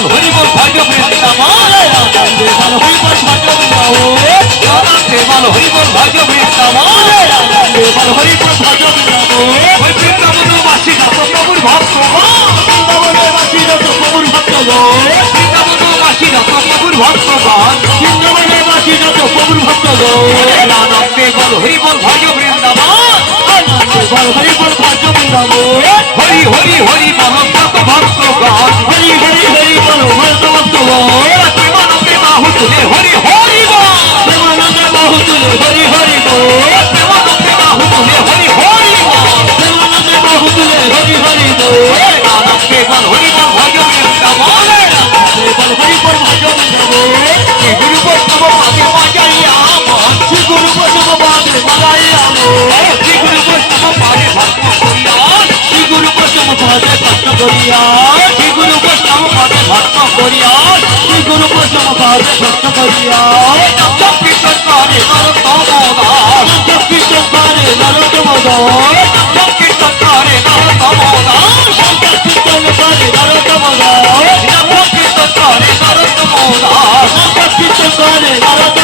বল হরি বল ভজ বৃন্দাবন রাধাতে বল হরি বল ভজ বৃন্দাবন রাধাতে বল হরি বল ভজ বৃন্দাবন রাধাতে বল হরি বল ভজ বৃন্দাবন ওই বৃন্দাবনবাসী যত প্রভুর ভক্ত বৃন্দাবনবাসী যত প্রভুর ভক্তগণ বৃন্দাবনবাসী যত প্রভুর ভক্তগণ বৃন্দাবনবাসী যত প্রভুর ভক্তগণ আনন্দে বল হরি বল ভজ বৃন্দাবন আনন্দে বল হরি বল ভজ বৃন্দাবন হরি হরি হরি বল যত ভক্তগণ হরি হরি হরি বল যত ভক্তগণ প্রেমানন্দে বাহু তুলে হরি হরি বল প্রেমানন্দে বাহু তুলে হরি হরি বল প্রেমানন্দে বাহু তুলে হরি হরি বল প্রেমানন্দে বাহু তুলে হরি হরি বল আনন্দে বল হরি বল ভজ বৃন্দাবন বল হরি বল ভজ বৃন্দাবন শ্রী গুরু বৈষ্ণব পাদে বাজাইয়া মন শ্রী গুরু বৈষ্ণব পাদে বাজাইয়া মন শ্রী গুরু বৈষ্ণব পাদে ভক্ত করিয়া শ্রী গুরু বৈষ্ণব পাদে ভক্ত করিয়া শ্রী গুরু বৈষ্ণব পাদে ভক্ত করিয়া শ্রী গুরু বৈষ্ণব পাদে ভক্ত করিয়া কীর্তন করে নরোত্তম দাস কীর্তন করে নরোত্তম দাস কীর্তন করে নরোত্তম দাস কীর্তন করে